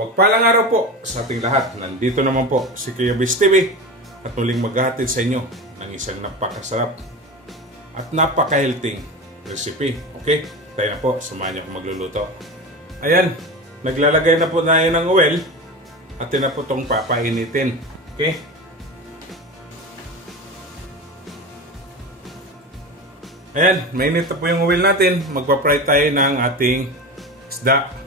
Pagpalang araw po sa ating lahat. Nandito naman po si Kuya Biz TV at muling maghahatid sa inyo ng isang napakasarap at napaka-healthy recipe. Okay? Tayo na po, samahan niyo akong magluluto. Ayan, naglalagay na po tayo ng oil at yun na po itong papainitin. Okay? Ayan, mainit na po yung oil natin. Magpa-fry tayo ng ating isda.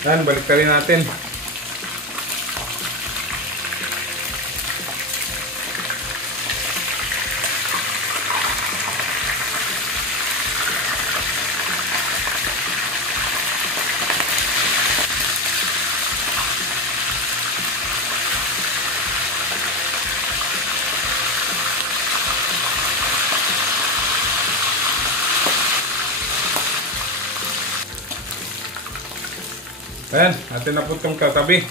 Yan, balik rin natin. Ayan, natin na po itong katabi.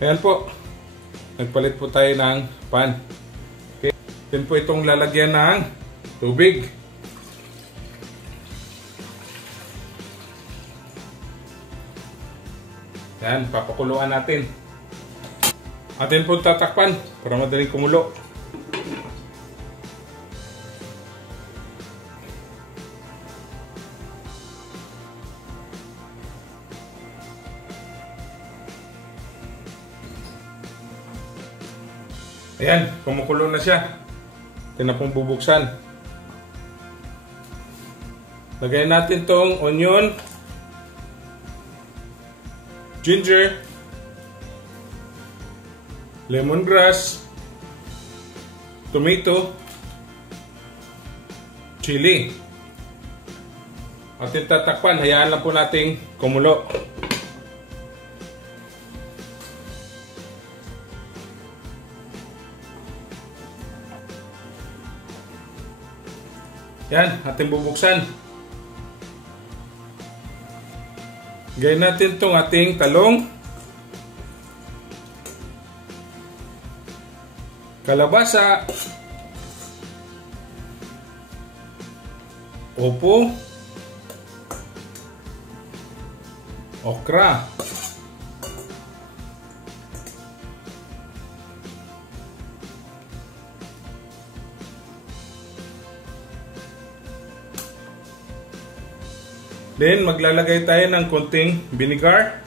Ayan po, nagpalit po tayo ng pan. Okay. Yan po itong lalagyan ng tubig. Yan, papakuluan natin. Atin po tatakpan para madaling kumulo. Ayan, kumukulo na siya. Ito na pong bubuksan. Lagyan natin tong onion, ginger, lemongrass, tomato, chili. At tatakpan, hayaan lang po nating kumulo. Yan, ating bubuksan. Gawin natin itong ating talong, kalabasa, upo, okra, then maglalagay tayo ng konting vinegar.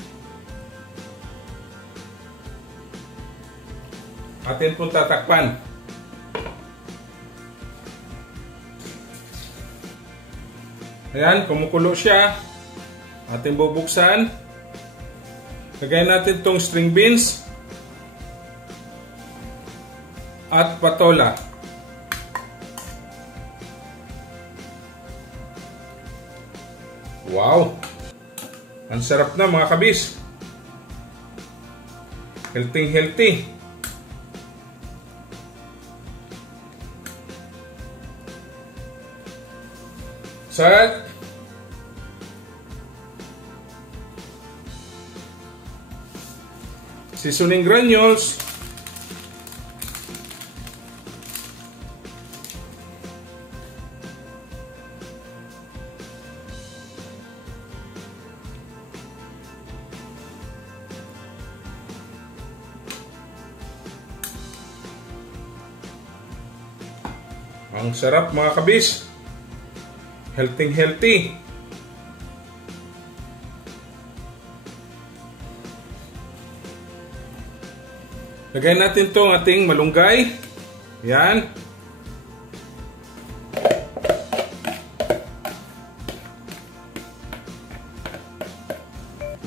Atin pong tatakpan. Ayan, kumukulo siya. Atin bubuksan. Lagay natin tong string beans at patola. Wow! Ang sarap na mga kabis. Healthy. Salt. Seasoning granules. Ang sarap mga kabis. Healthy. Lagay natin itong ating malunggay. Yan.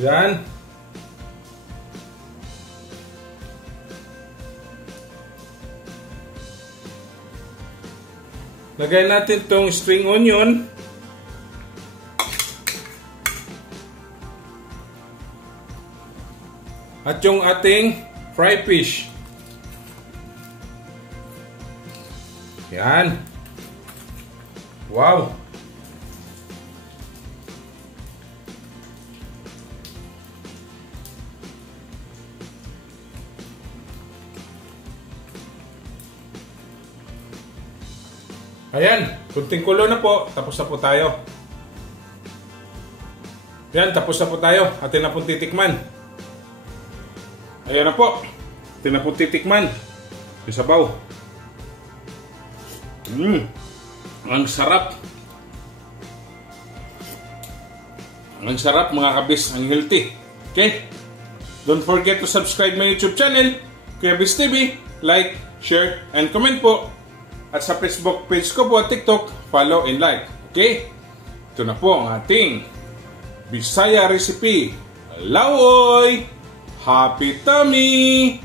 Yan. Lagay natin itong string onion. At yung ating fried fish. Yan. Wow. Ayan, kunting kulo na po. Tapos na po tayo. Yan, tapos na po tayo. Atin na pong titikman. Ayan na po. Atin na pong titikman. Yung sabaw. Ang sarap. Ang sarap mga kabis. Ang healthy. Okay? Don't forget to subscribe my YouTube channel. Kuya Bis TV. Like, share, and comment po. At sa Facebook page ko po at TikTok, follow and like. Okay? Ito na po ang ating Bisaya recipe. Lawoy! Happy tummy!